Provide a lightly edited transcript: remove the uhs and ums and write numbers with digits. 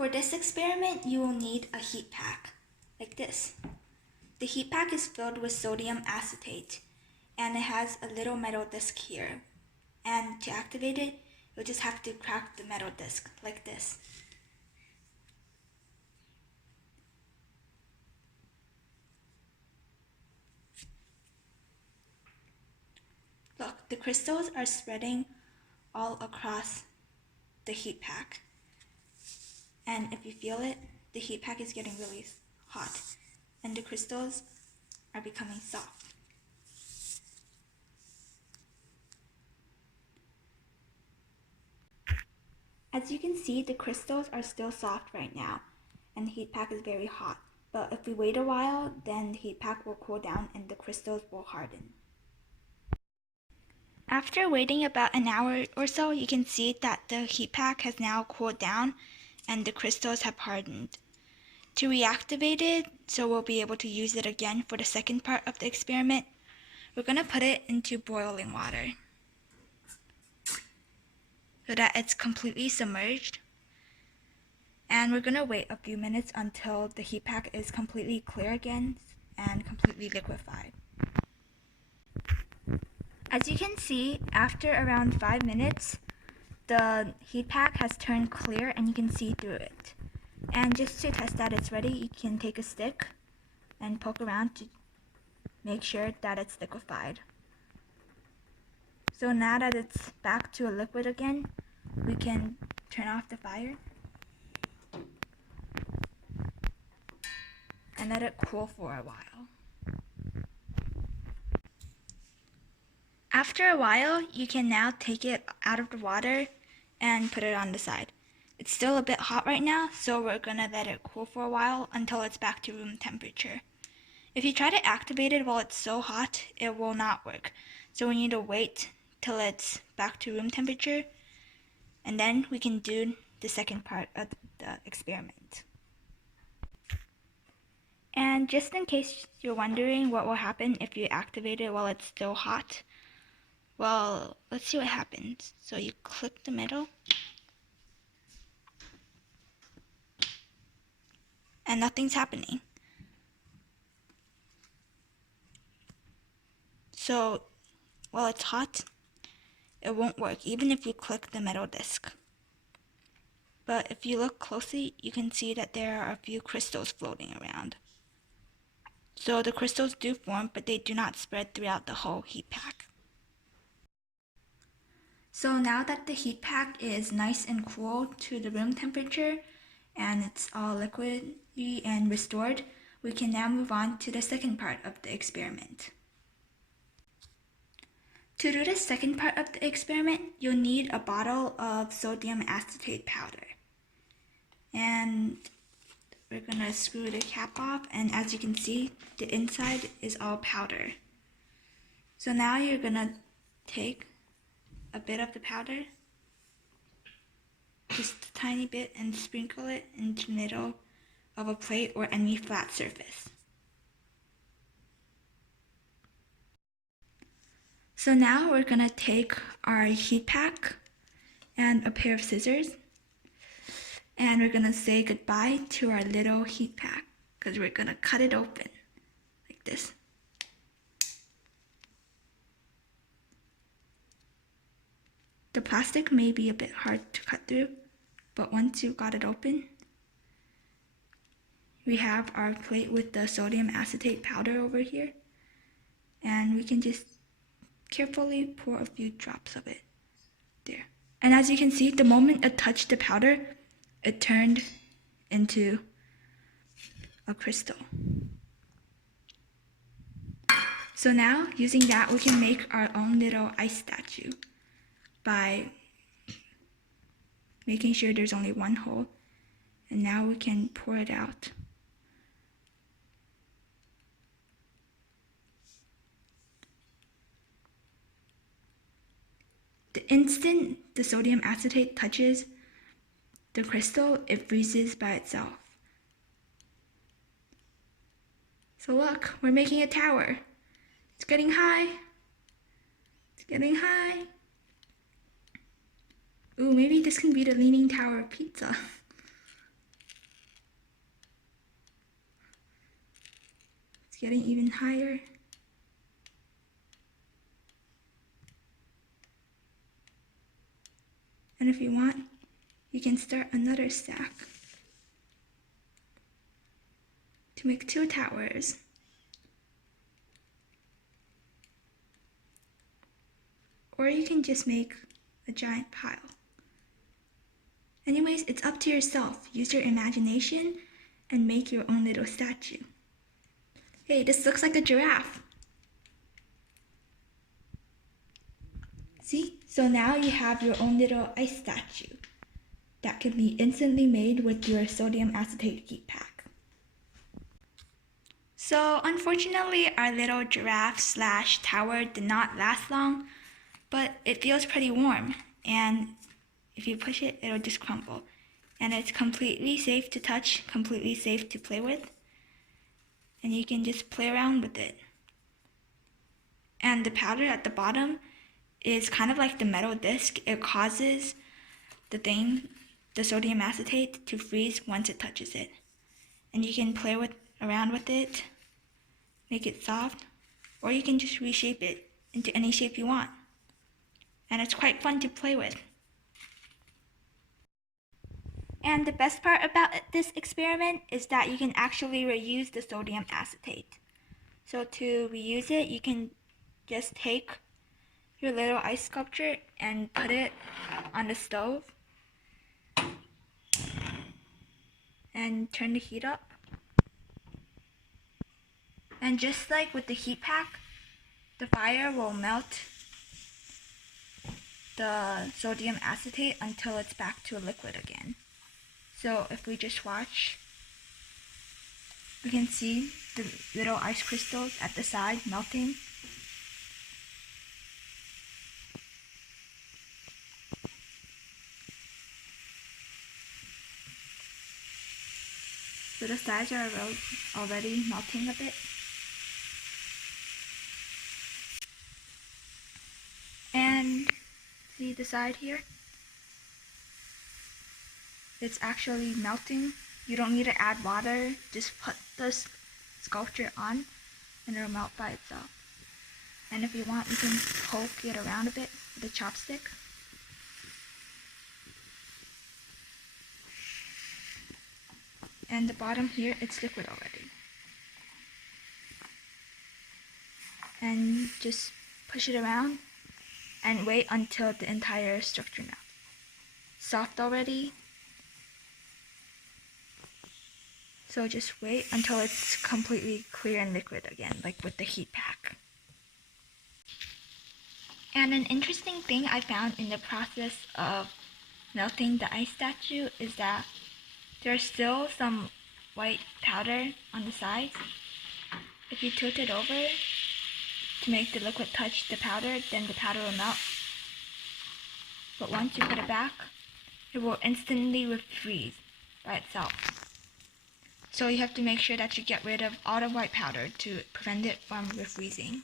For this experiment, you will need a heat pack, like this. The heat pack is filled with sodium acetate, and it has a little metal disc here. And to activate it, you'll just have to crack the metal disc, like this. Look, the crystals are spreading all across the heat pack. And if you feel it, the heat pack is getting really hot, and the crystals are becoming soft. As you can see, the crystals are still soft right now, and the heat pack is very hot. But if we wait a while, then the heat pack will cool down and the crystals will harden. After waiting about an hour or so, you can see that the heat pack has now cooled down and the crystals have hardened. To reactivate it, so we'll be able to use it again for the second part of the experiment, we're going to put it into boiling water so that it's completely submerged. And we're going to wait a few minutes until the heat pack is completely clear again and completely liquefied. As you can see, after around 5 minutes, the heat pack has turned clear and you can see through it. And just to test that it's ready, you can take a stick and poke around to make sure that it's liquefied. So now that it's back to a liquid again, we can turn off the fire and let it cool for a while. After a while, you can now take it out of the water and put it on the side. It's still a bit hot right now, so we're gonna let it cool for a while until it's back to room temperature. If you try to activate it while it's so hot, it will not work. So we need to wait till it's back to room temperature, and then we can do the second part of the experiment. And just in case you're wondering what will happen if you activate it while it's still hot, well, let's see what happens. So you clip the metal, and nothing's happening. So while it's hot, it won't work even if you click the metal disc. But if you look closely, you can see that there are a few crystals floating around. So the crystals do form, but they do not spread throughout the whole heat pack. So now that the heat pack is nice and cool to the room temperature and it's all liquidy and restored, we can now move on to the second part of the experiment. To do the second part of the experiment, you'll need a bottle of sodium acetate powder. And we're gonna screw the cap off, and as you can see, the inside is all powder. So now you're gonna take a bit of the powder, just a tiny bit, and sprinkle it into the middle of a plate or any flat surface. So now we're gonna take our heat pack and a pair of scissors, and we're gonna say goodbye to our little heat pack because we're gonna cut it open like this. The plastic may be a bit hard to cut through, but once you've got it open, we have our plate with the sodium acetate powder over here, and we can just carefully pour a few drops of it there. And as you can see, the moment it touched the powder, it turned into a crystal. So now, using that, we can make our own little ice statue by making sure there's only one hole, and now we can pour it out. The instant the sodium acetate touches the crystal, it freezes by itself. So look, we're making a tower. It's getting high. It's getting high. Ooh, maybe this can be the Leaning Tower of Pizza. getting even higher. And if you want, you can start another stack to make 2 towers. Or you can just make a giant pile. Anyways, it's up to yourself. Use your imagination and make your own little statue. Hey, this looks like a giraffe. See? So now you have your own little ice statue that can be instantly made with your sodium acetate heat pack. So unfortunately, our little giraffe / tower did not last long, but it feels pretty warm, and if you push it, it'll just crumble. And it's completely safe to touch, completely safe to play with, and you can just play around with it. And the powder at the bottom is kind of like the metal disc. It causes the sodium acetate, to freeze once it touches it. And you can play around with it, make it soft, or you can just reshape it into any shape you want. And it's quite fun to play with. And the best part about this experiment is that you can actually reuse the sodium acetate. So to reuse it, you can just take your little ice sculpture and put it on the stove and turn the heat up. And just like with the heat pack, the fire will melt the sodium acetate until it's back to a liquid again. So if we just watch, we can see the little ice crystals at the side melting. So the sides are already melting a bit. And see the side here? It's actually melting. You don't need to add water. Just put the sculpture on and it'll melt by itself. And if you want, you can poke it around a bit with a chopstick. And the bottom here, it's liquid already. And just push it around and wait until the entire structure melts. Soft already. So just wait until it's completely clear and liquid again, like with the heat pack. And an interesting thing I found in the process of melting the ice statue is that there's still some white powder on the sides. If you tilt it over to make the liquid touch the powder, then the powder will melt. But once you put it back, it will instantly refreeze by itself. So you have to make sure that you get rid of all the white powder to prevent it from refreezing.